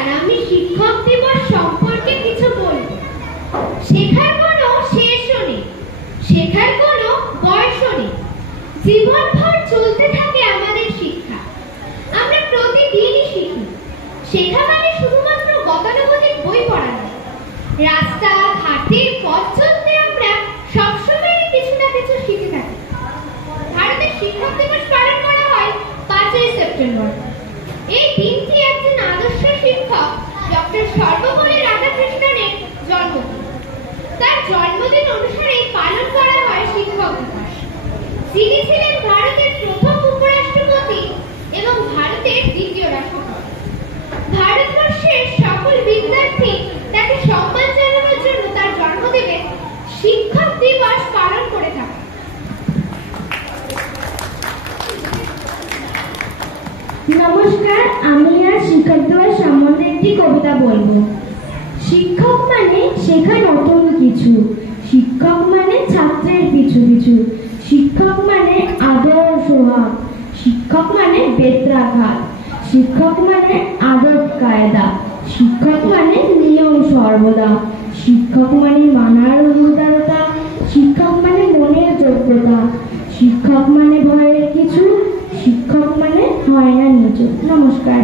নমস্কার, আমি শিক্ষক দিবস সম্পর্কে কিছু বলবো। শেখার কোনো শেষও নেই, শেখার কোনো বয়সও নেই। জীবনভর চলতে থাকে আমাদের শিক্ষা। আমরা প্রতিদিনই শিখি। শেখা মানে শুধুমাত্র গতানুগতিক বই পড়া নয়। রাস্তা ঘাটে পথ চলতে আমরা সবসময় কিছু না কিছু শিখে থাকি। ভারতের শিক্ষক দিবস পালন করা হয় 5ই সেপ্টেম্বর। এই দিনটি একজন আদর্শ শিক্ষক ডক্টর সর্বপল্লী রাধাকৃষ্ণনের জন্মদিন। তার জন্মদিন অনুসারে পালন করা হয় শিক্ষক দিবস। তিনি ছিলেন ভারতের প্রথম উপরাষ্ট্রপতি এবং ভারতের দ্বিতীয় রাষ্ট্রপতি। ভারতবর্ষের সকল বিদ্যার্থী তাকে সম্মান জানানোর জন্য তার জন্মদিনে শিক্ষক দিবস পালন করে থাকে। নমস্কার, আমি আজ শিক্ষক দিবস সম্বন্ধে একটি কবিতা বলবো। শিক্ষক মানে শেখা নতুন কিছু, শিক্ষক মানে ছাত্রের পিছু পিছু, শিক্ষক মানে আদর সোহাগ, শিক্ষক মানে বেত্রাঘাত, শিক্ষক মানে আদব কায়দা, শিক্ষক মানে নিয়ম সর্বদা, শিক্ষক মানে মানার উদারতা, শিক্ষক মানে মনের যোগ্যতা, শিক্ষক মানে ভয়ের কিছু, শিক্ষক মানে হয় না নিচু। নমস্কার।